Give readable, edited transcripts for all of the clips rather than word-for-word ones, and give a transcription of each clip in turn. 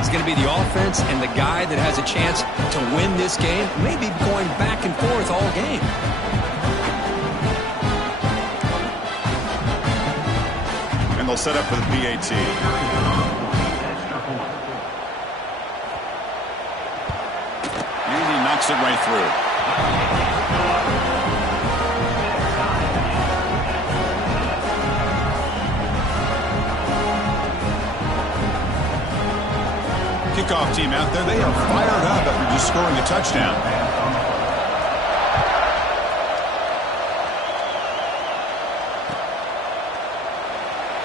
is going to be the offense, and the guy that has a chance to win this game may be going back and forth all game. And they'll set up for the PAT. And he knocks it right through. Kickoff team out there, they are fired up after just scoring a touchdown.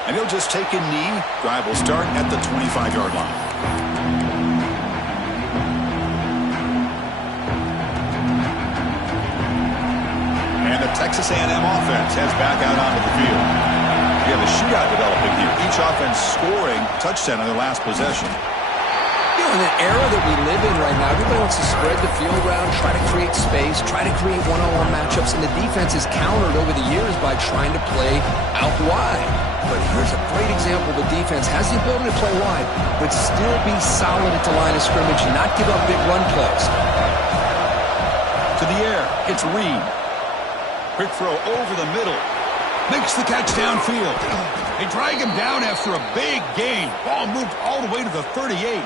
And he'll just take a knee. Drive will start at the 25-yard line. And the Texas A&M offense heads back out onto the field. We have a shootout developing here. Each offense scoring a touchdown on their last possession. In an era that we live in right now, everybody wants to spread the field around, try to create space, try to create one-on-one matchups, and the defense is countered over the years by trying to play out wide. But here's a great example. The defense has the ability to play wide, but still be solid at the line of scrimmage and not give up big run plays. To the air, it's Reed. Quick throw over the middle. Makes the catch downfield. They drag him down after a big gain. Ball moved all the way to the 38.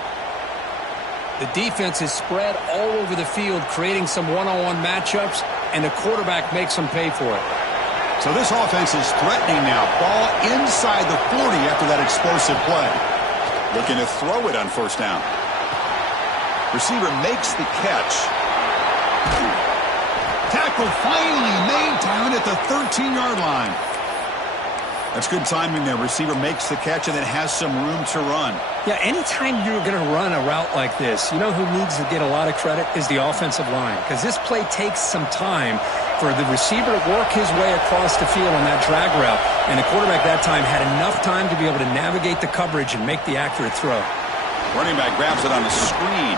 The defense is spread all over the field, creating some one-on-one matchups, and the quarterback makes them pay for it. So this offense is threatening now. Ball inside the 40 after that explosive play. Looking to throw it on first down. Receiver makes the catch. Tackle finally made down at the 13-yard line. That's good timing there. Receiver makes the catch and then has some room to run. Yeah, anytime you're going to run a route like this, you know who needs to get a lot of credit is the offensive line. Because this play takes some time for the receiver to work his way across the field on that drag route. And the quarterback that time had enough time to be able to navigate the coverage and make the accurate throw. Running back grabs it on the screen.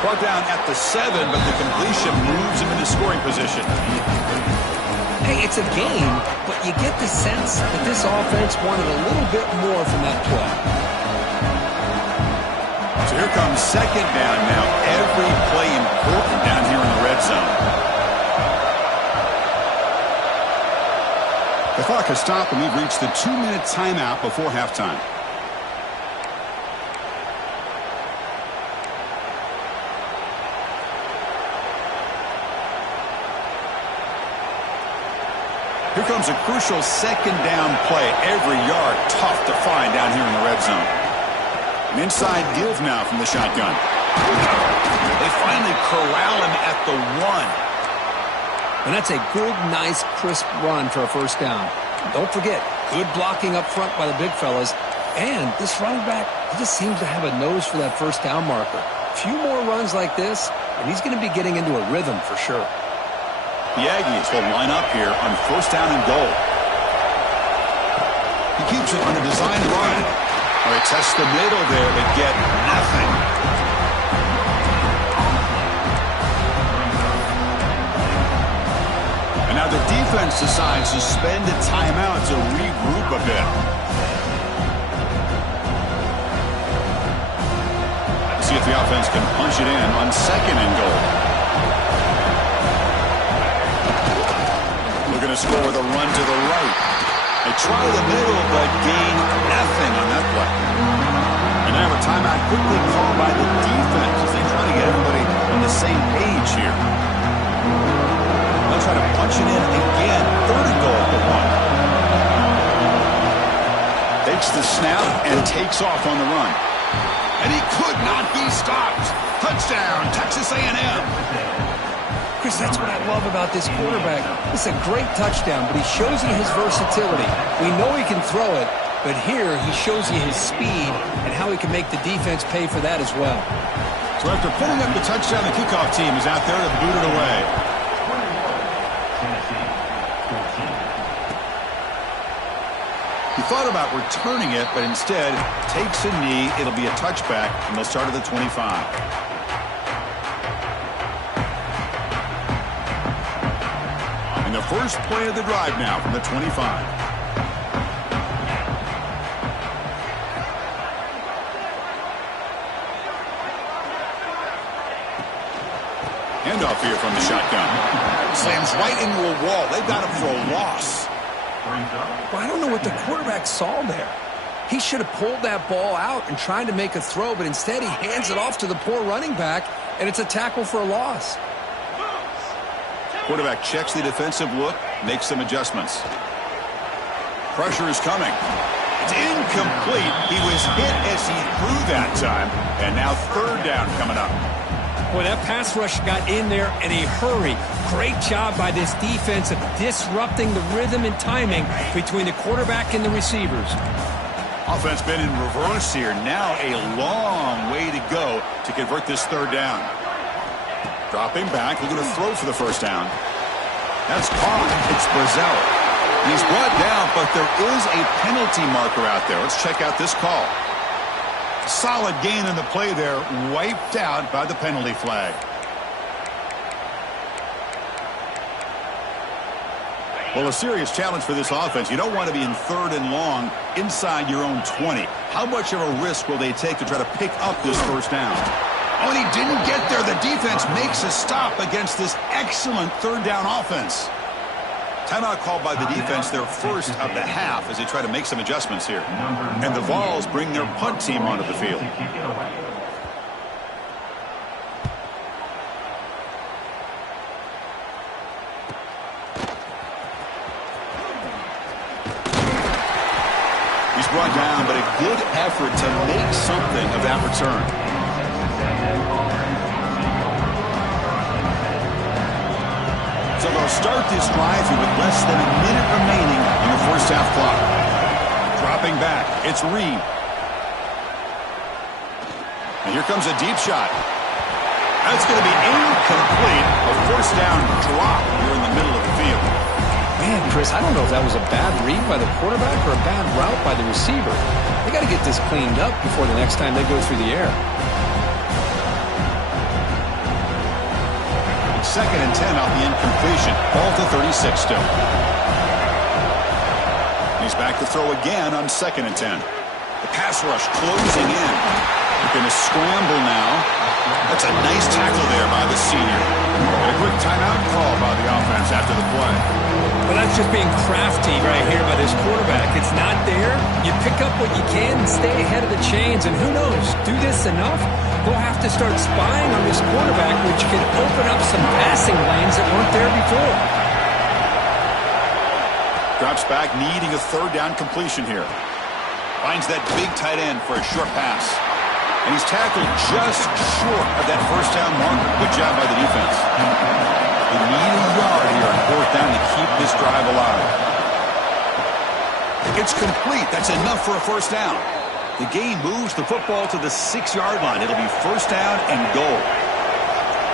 Brought down at the 7, but the completion moves him into scoring position. Hey, it's a game, but you get the sense that this offense wanted a little bit more from that play. So here comes second down now. Every play important down here in the red zone. The clock has stopped, and we've reached the 2-minute timeout before halftime. Here comes a crucial second down play. Every yard tough to find down here in the red zone. An inside deal now from the shotgun. They finally corral him at the 1. And that's a good, nice, crisp run for a first down. Don't forget, good blocking up front by the big fellas. And this running back, he just seems to have a nose for that first down marker. A few more runs like this, and he's going to be getting into a rhythm for sure. The Aggies will line up here on first down and goal. He keeps it on a design run. All right, test the middle there, but get nothing. And now the defense decides to spend a timeout to regroup a bit. Let's see if the offense can punch it in on second and goal. Going to score with a run to the right. They try the middle, but gain nothing on that play. And now a timeout quickly called by the defense as they try to get everybody on the same page here. They'll try to punch it in again. Third and goal at the 1. Takes the snap and takes off on the run. And he could not be stopped. Touchdown, Texas A&M. Chris, that's what I love about this quarterback. It's a great touchdown, but he shows you his versatility. We know he can throw it, but here he shows you his speed and how he can make the defense pay for that as well. So after putting up the touchdown, the kickoff team is out there to boot it away. He thought about returning it, but instead takes a knee. It'll be a touchback, and they'll start at the 25. And the first play of the drive now from the 25. Handoff here from the shotgun. Slams right into a wall. They've got him for a loss. Well, I don't know what the quarterback saw there. He should have pulled that ball out and tried to make a throw, but instead he hands it off to the poor running back, and it's a tackle for a loss. Quarterback checks the defensive look, makes some adjustments. Pressure is coming. It's incomplete. He was hit as he threw that time, and now third down coming up. Boy, that pass rush got in there in a hurry. Great job by this defense of disrupting the rhythm and timing between the quarterback and the receivers. Offense been in reverse here. Now a long way to go to convert this third down. Dropping back, looking to throw for the first down. That's caught. It's Brazzell. He's brought down, but there is a penalty marker out there. Let's check out this call. Solid gain in the play there, wiped out by the penalty flag. Well, a serious challenge for this offense. You don't want to be in third and long inside your own 20. How much of a risk will they take to try to pick up this first down? Oh, and he didn't get there. The defense makes a stop against this excellent third down offense. Timeout called by the defense, their first of the half, as they try to make some adjustments here. And the Vols bring their punt team onto the field. He's brought down, but a good effort to make something of that return. So they'll start this drive here with less than a minute remaining in the first half clock. Dropping back, it's Reed. And here comes a deep shot. That's going to be incomplete. A first down drop here in the middle of the field. Man, Chris, I don't know if that was a bad read by the quarterback or a bad route by the receiver. They got to get this cleaned up before the next time they go through the air. Second and 10 off the incompletion. Ball to 36 still. He's back to throw again on second and 10. The pass rush closing in. They're going to scramble now. That's a nice tackle there by the senior. And a quick timeout call by the offense after the play. Well, that's just being crafty right here by this quarterback. It's not there. You pick up what you can and stay ahead of the chains. And who knows, do this enough, they'll have to start spying on this quarterback, which can open up some passing lanes that weren't there before. Drops back, needing a third down completion here. Finds that big tight end for a short pass. And he's tackled just short of that first down marker. Good job by the defense. They need a yard here on fourth down to keep this drive alive. It's complete. That's enough for a first down. The game moves the football to the 6-yard line. It'll be first down and goal.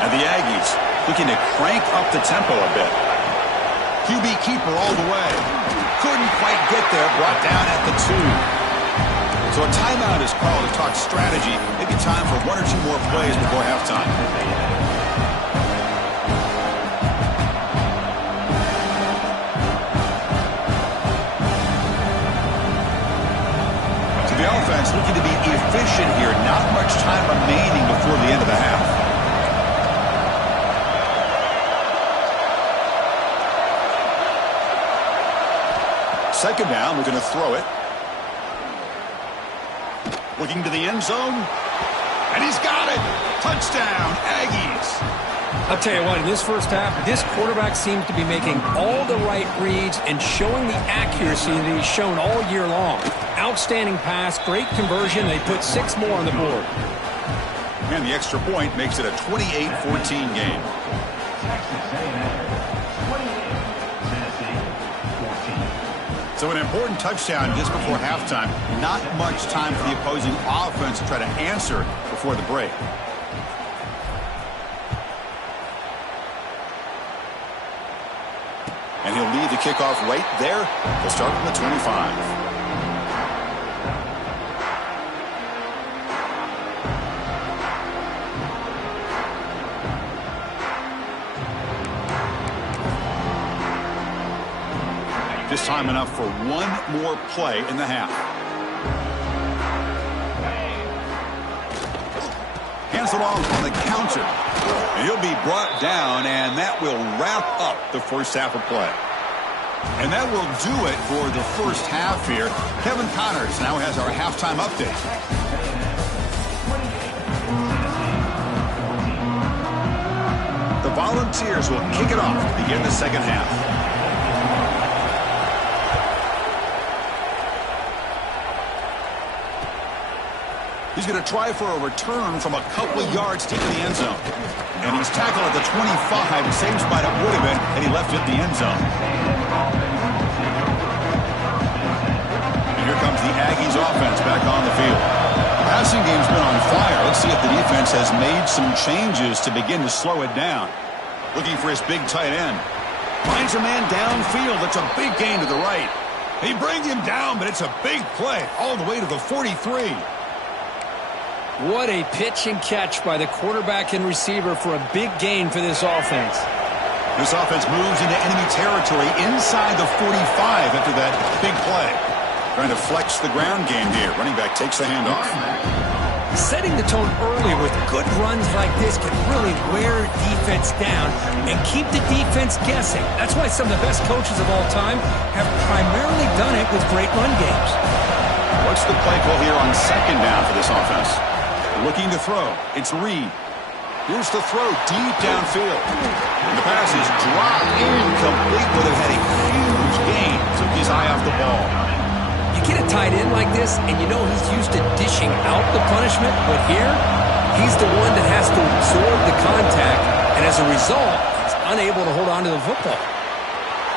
And the Aggies looking to crank up the tempo a bit. QB keeper all the way. Couldn't quite get there. Brought down at the 2. So a timeout is called to talk strategy. Maybe time for one or two more plays before halftime. So the offense looking to be efficient here. Not much time remaining before the end of the half. Second down, we're going to throw it. Looking to the end zone. And he's got it. Touchdown, Aggies. I'll tell you what, in this first half, this quarterback seems to be making all the right reads and showing the accuracy that he's shown all year long. Outstanding pass, great conversion. They put 6 more on the board. And the extra point makes it a 28-14 game. So an important touchdown just before halftime. Not much time for the opposing offense to try to answer before the break. And he'll lead the kickoff right there. He'll start from the 25. Just time enough for one more play in the half. Hands it off on the counter. And he'll be brought down, and that will wrap up the first half of play. And that will do it for the first half here. Kevin Connors now has our halftime update. The Volunteers will kick it off to begin the second half. He's going to try for a return from a couple of yards deep in the end zone. And he's tackled at the 25, same spot it would have been, and he left it in the end zone. And here comes the Aggies offense back on the field. The passing game's been on fire. Let's see if the defense has made some changes to begin to slow it down. Looking for his big tight end. Finds a man downfield. It's a big gain to the right. They bring him down, but it's a big play all the way to the 43. What a pitch and catch by the quarterback and receiver for a big gain for this offense. This offense moves into enemy territory inside the 45 after that big play. Trying to flex the ground game here. Running back takes the handoff. Setting the tone early with good runs like this can really wear defense down and keep the defense guessing. That's why some of the best coaches of all time have primarily done it with great run games. What's the play call here on second down for this offense? Looking to throw. It's Reed. Here's the throw deep downfield. And the pass is dropped incomplete. Would have had a huge gain. Took his eye off the ball. You get a tight end like this, and you know he's used to dishing out the punishment, but here, he's the one that has to absorb the contact, and as a result, he's unable to hold on to the football.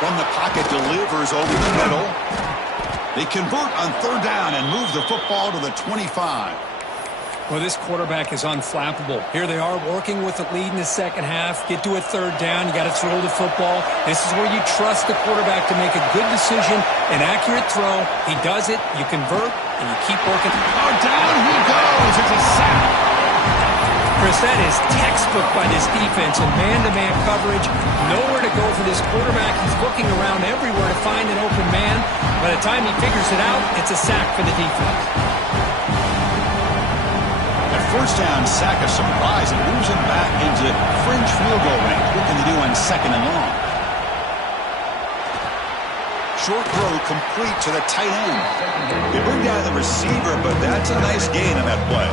From the pocket, delivers over the middle. They convert on third down and move the football to the 25. Well, this quarterback is unflappable. Here they are working with the lead in the second half. Get to a third down. You got to throw the football. This is where you trust the quarterback to make a good decision, an accurate throw. He does it. You convert, and you keep working. Oh, down he goes. It's a sack. Chris, that is textbook by this defense in man-to-man coverage. Nowhere to go for this quarterback. He's looking around everywhere to find an open man. By the time he figures it out, it's a sack for the defense. First down, sack, a surprise. It moves him back into fringe field goal range. What can they do on second and long? Short throw complete to the tight end. They bring down the receiver, but that's a nice gain on that play.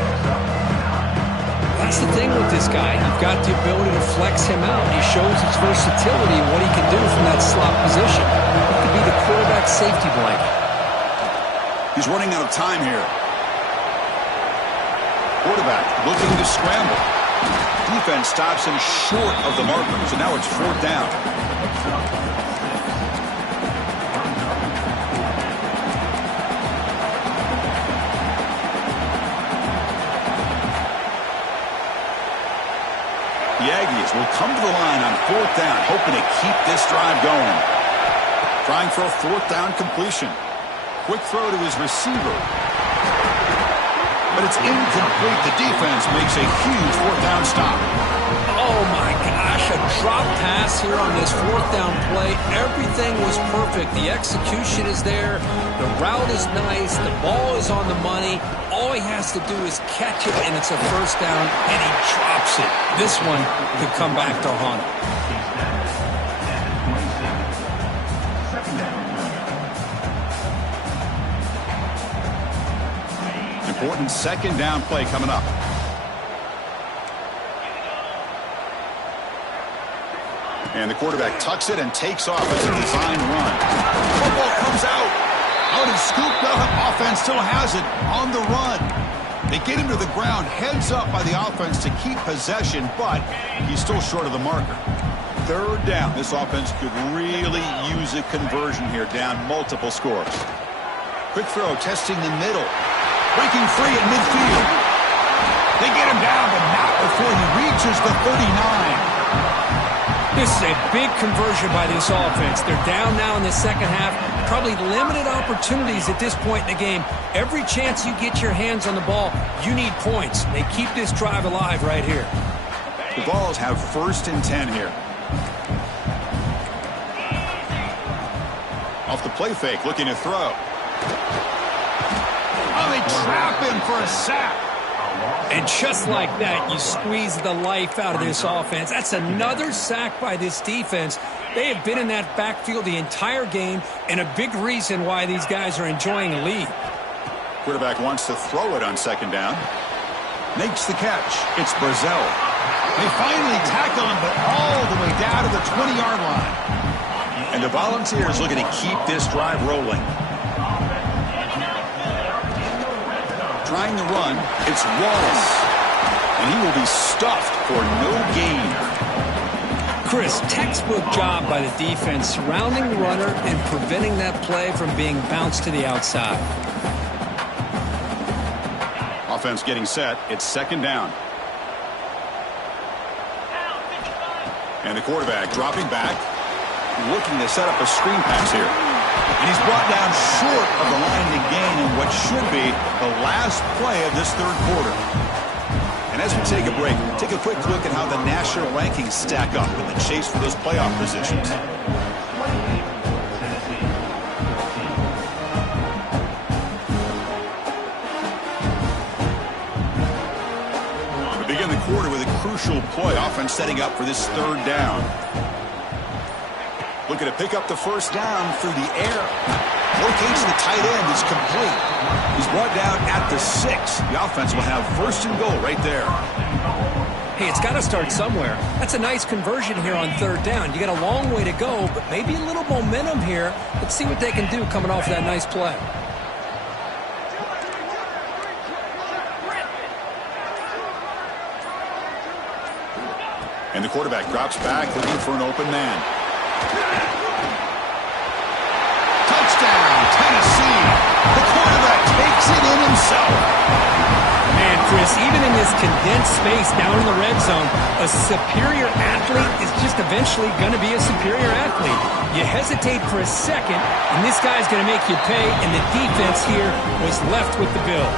That's the thing with this guy. You've got the ability to flex him out. He shows his versatility and what he can do from that slot position. It could be the quarterback safety blanket. He's running out of time here. Quarterback looking to scramble. Defense stops him short of the marker, so now it's fourth down. The Aggies will come to the line on fourth down, hoping to keep this drive going. Trying for a fourth down completion. Quick throw to his receiver. But it's incomplete. The defense makes a huge fourth down stop. Oh, my gosh. A drop pass here on this fourth down play. Everything was perfect. The execution is there. The route is nice. The ball is on the money. All he has to do is catch it, and it's a first down, and he drops it. This one could come back to haunt him. Important second down play coming up. And the quarterback tucks it and takes off as a designed run. Football comes out. Out and scooped up. Offense still has it on the run. They get him to the ground. Heads up by the offense to keep possession, but he's still short of the marker. Third down. This offense could really use a conversion here, down multiple scores. Quick throw, testing the middle. Breaking free at midfield. They get him down, but not before he reaches the 39. This is a big conversion by this offense. They're down now in the second half. Probably limited opportunities at this point in the game. Every chance you get your hands on the ball, you need points. They keep this drive alive right here. The Vols have first and 10 here. Off the play fake, looking to throw. Oh, they trap him for a sack. And just like that, you squeeze the life out of this offense. That's another sack by this defense. They have been in that backfield the entire game, and a big reason why these guys are enjoying a lead. Quarterback wants to throw it on second down. Makes the catch. It's Brazzell. They finally tackle him, but all the way down to the 20-yard line. And the Volunteers looking to keep this drive rolling. Trying to run, it's Wallace. And he will be stuffed for no gain. Chris, textbook job by the defense surrounding the runner and preventing that play from being bounced to the outside. Offense getting set. It's second down. And the quarterback dropping back, looking to set up a screen pass here. And he's brought down short of the line to gain in what should be the last play of this third quarter. And as we take a break, take a quick look at how the national rankings stack up in the chase for those playoff positions. We begin the quarter with a crucial play. Offense setting up for this third down. Looking to pick up the first down through the air. Locates the tight end is complete. He's brought down at the 6. The offense will have first and goal right there. Hey, it's got to start somewhere. That's a nice conversion here on third down. You got a long way to go, but maybe a little momentum here. Let's see what they can do coming off that nice play. And the quarterback drops back, looking for an open man. Touchdown, Tennessee. The quarterback takes it in himself. Man, Chris, even in this condensed space down in the red zone, a superior athlete is just eventually going to be a superior athlete. You hesitate for a second, and this guy's going to make you pay, and the defense here was left with the bill.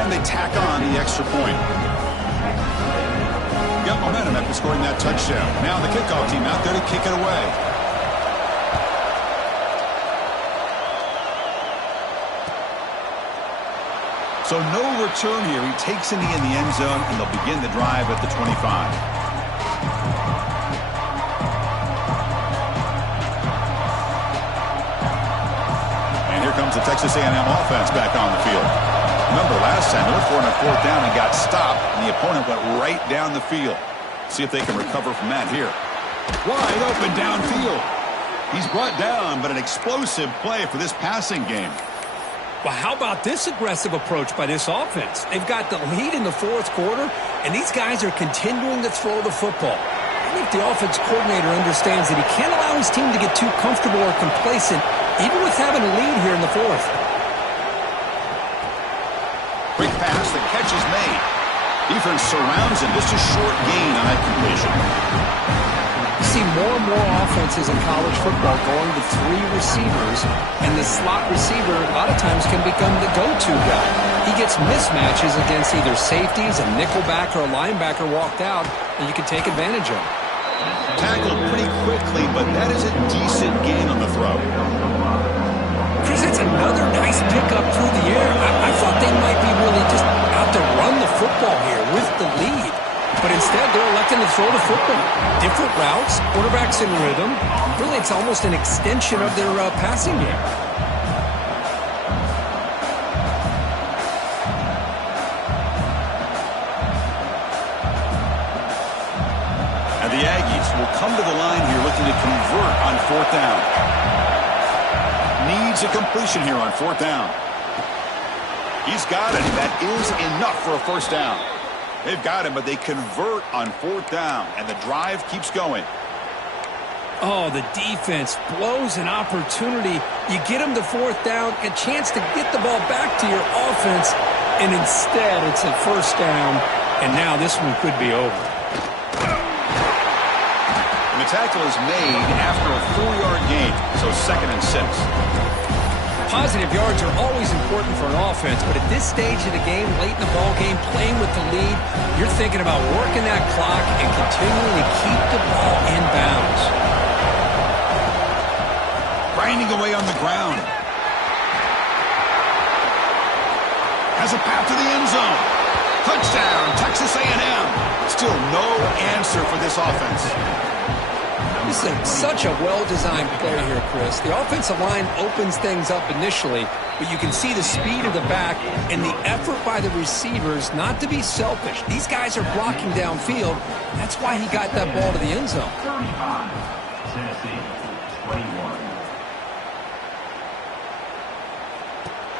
And they tack on the extra point. Got momentum after scoring that touchdown. Now the kickoff team out there to kick it away. So no return here. He takes it in the end zone, and they'll begin the drive at the 25. And here comes the Texas A&M offense back on the field. Remember, last time they were for a fourth down and got stopped, and the opponent went right down the field. See if they can recover from that here. Wide open downfield. He's brought down, but an explosive play for this passing game. Well, how about this aggressive approach by this offense? They've got the lead in the fourth quarter, and these guys are continuing to throw the football. I think the offense coordinator understands that he can't allow his team to get too comfortable or complacent, even with having a lead here in the fourth. Quick pass, the catch is made. Defense surrounds him. Just a short gain on that completion. You see more and more offenses in college football going to 3 receivers, and the slot receiver a lot of times can become the go-to guy. He gets mismatches against either safeties, a nickelback, or a linebacker walked out, and you can take advantage of it. Tackled pretty quickly, but that is a decent gain on the throw. Chris, it's another nice pickup through the air. I thought they might be really just out to run the football here with the lead. But instead, they're electing to throw the football. Different routes, quarterbacks in rhythm. Really, it's almost an extension of their passing game. And the Aggies will come to the line here looking to convert on fourth down. Needs a completion here on fourth down. He's got it. That is enough for a first down. They've got him, but they convert on fourth down, and the drive keeps going. Oh, the defense blows an opportunity. You get them to fourth down, a chance to get the ball back to your offense, and instead it's a first down, and now this one could be over. And the tackle is made after a 4-yard gain, so 2nd and 6. Positive yards are always important for an offense, but at this stage of the game, late in the ball game, playing with the lead, you're thinking about working that clock and continuing to keep the ball in bounds. Grinding away on the ground. Has a path to the end zone. Touchdown, Texas A&M. Still no answer for this offense. This is such a well-designed play here, Chris. The offensive line opens things up initially, but you can see the speed of the back and the effort by the receivers not to be selfish. These guys are blocking downfield. That's why he got that ball to the end zone. 35, Tennessee, 21.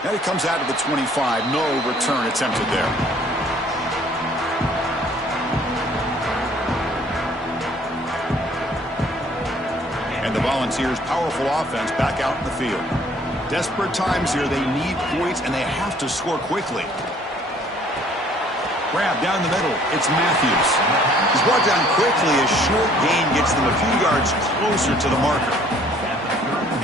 Now he comes out of the 25. No return attempted there. And the Volunteers' powerful offense back out in the field. Desperate times here. They need points, and they have to score quickly. Grab down the middle. It's Matthews. He's brought down quickly. A short gain gets them a few yards closer to the marker.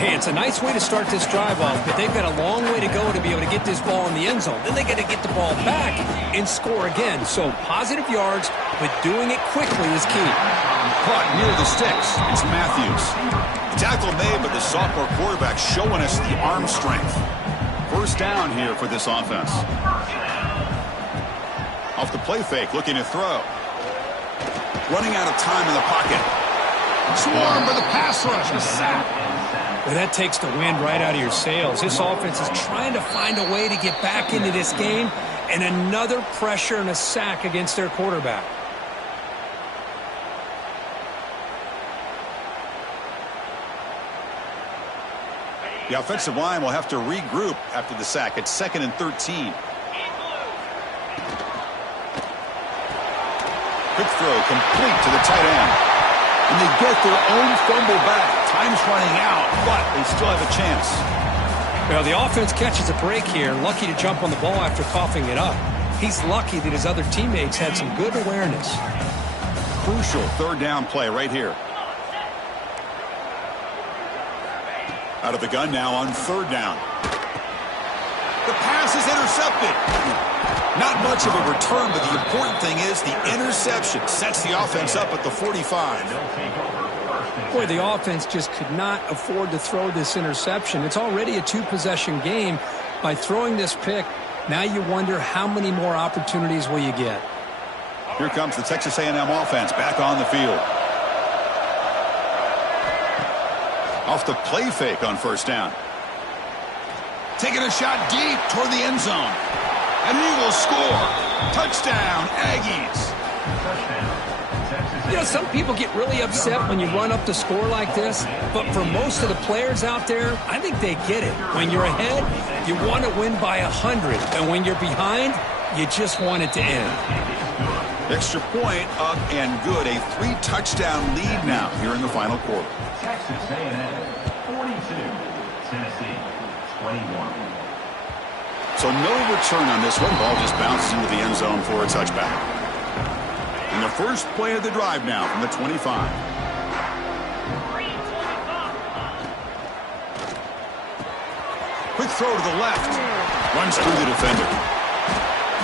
Hey, it's a nice way to start this drive off, but they've got a long way to go to be able to get this ball in the end zone. Then they got to get the ball back and score again. So positive yards, but doing it quickly is key. Caught near the sticks. It's Matthews. Tackle made, but the sophomore quarterback showing us the arm strength. First down here for this offense. Off the play fake, looking to throw. Running out of time in the pocket. Swarm for the pass rush. A sack. Well, that takes the wind right out of your sails. This offense is trying to find a way to get back into this game, and another pressure and a sack against their quarterback. The offensive line will have to regroup after the sack. It's 2nd and 13. Quick throw complete to the tight end. And they get their own fumble back. Time's running out, but they still have a chance. Well, the offense catches a break here. Lucky to jump on the ball after coughing it up. He's lucky that his other teammates had some good awareness. Crucial 3rd down play right here. Out of the gun now on 3rd down. The pass is intercepted. Not much of a return, but the important thing is the interception sets the offense up at the 45. Boy, the offense just could not afford to throw this interception. It's already a 2-possession game. By throwing this pick, now you wonder how many more opportunities will you get. Here comes the Texas A&M offense back on the field. Off the play fake on 1st down. Taking a shot deep toward the end zone. And he will score. Touchdown, Aggies. You know, some people get really upset when you run up the score like this, but for most of the players out there, I think they get it. When you're ahead, you want to win by 100, and when you're behind, you just want it to end. Extra point up and good. A 3-touchdown lead now here in the final quarter. Texas A&M, 42, Tennessee, 21. So no return on this one. Ball just bounces into the end zone for a touchback. And the first play of the drive now from the 25. Quick throw to the left. Runs through the defender.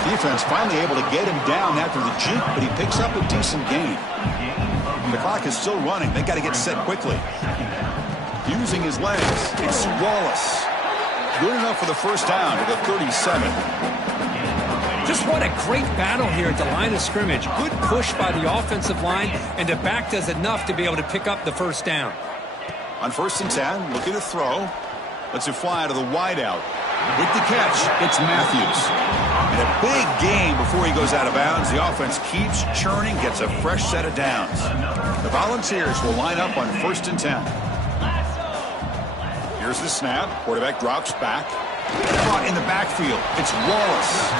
Defense finally able to get him down after the juke, but he picks up a decent gain. The clock is still running. They got to get set quickly. Using his legs, it's Wallace. Good enough for the first down to the 37. Just what a great battle here at the line of scrimmage. Good push by the offensive line, and the back does enough to be able to pick up the first down. On 1st and 10, looking to throw. Lets it fly out of the wideout. With the catch, it's Matthews. And a big gain before he goes out of bounds. The offense keeps churning, gets a fresh set of downs. The Volunteers will line up on 1st and 10. Here's the snap. Quarterback drops back. Caught in the backfield. It's Wallace.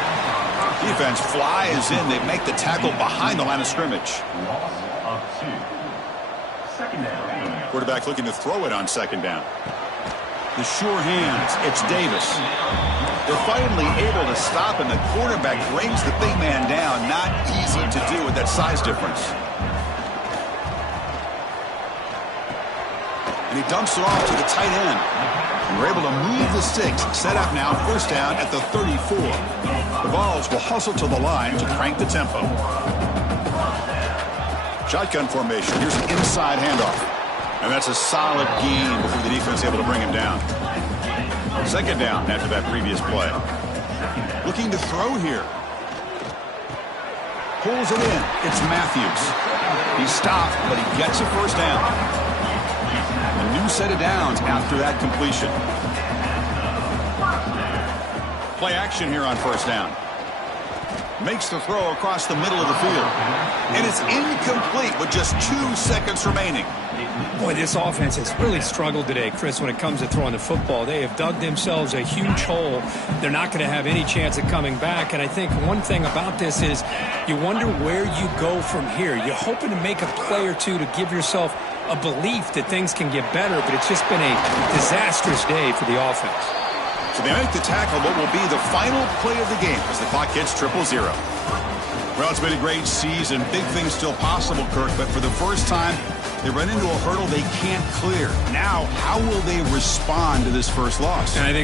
Defense flies in. They make the tackle behind the line of scrimmage. Loss of 2. 2nd down. Quarterback looking to throw it on 2nd down. The sure hands. It's Davis. They're finally able to stop, and the quarterback brings the big man down. Not easy to do with that size difference. And he dumps it off to the tight end. And we're able to move the sticks. Set up now, 1st down at the 34. The Vols will hustle to the line to crank the tempo. Shotgun formation. Here's an inside handoff. And that's a solid gain before the defense able to bring him down. 2nd down after that previous play. Looking to throw here. Pulls it in. It's Matthews. He's stopped, but he gets a first down. A new set of downs after that completion. Play action here on first down. Makes the throw across the middle of the field. And it's incomplete with just 2 seconds remaining. Boy, this offense has really struggled today, Chris, when it comes to throwing the football. They have dug themselves a huge hole. They're not going to have any chance of coming back. And I think one thing about this is you wonder where you go from here. You're hoping to make a play or two to give yourself a belief that things can get better, but it's just been a disastrous day for the offense. So they make the tackle what will be the final play of the game as the clock hits 0-0. Well, it's been a great season. Big things still possible, Kirk, but for the first time, they run into a hurdle they can't clear. Now, how will they respond to this first loss? And I think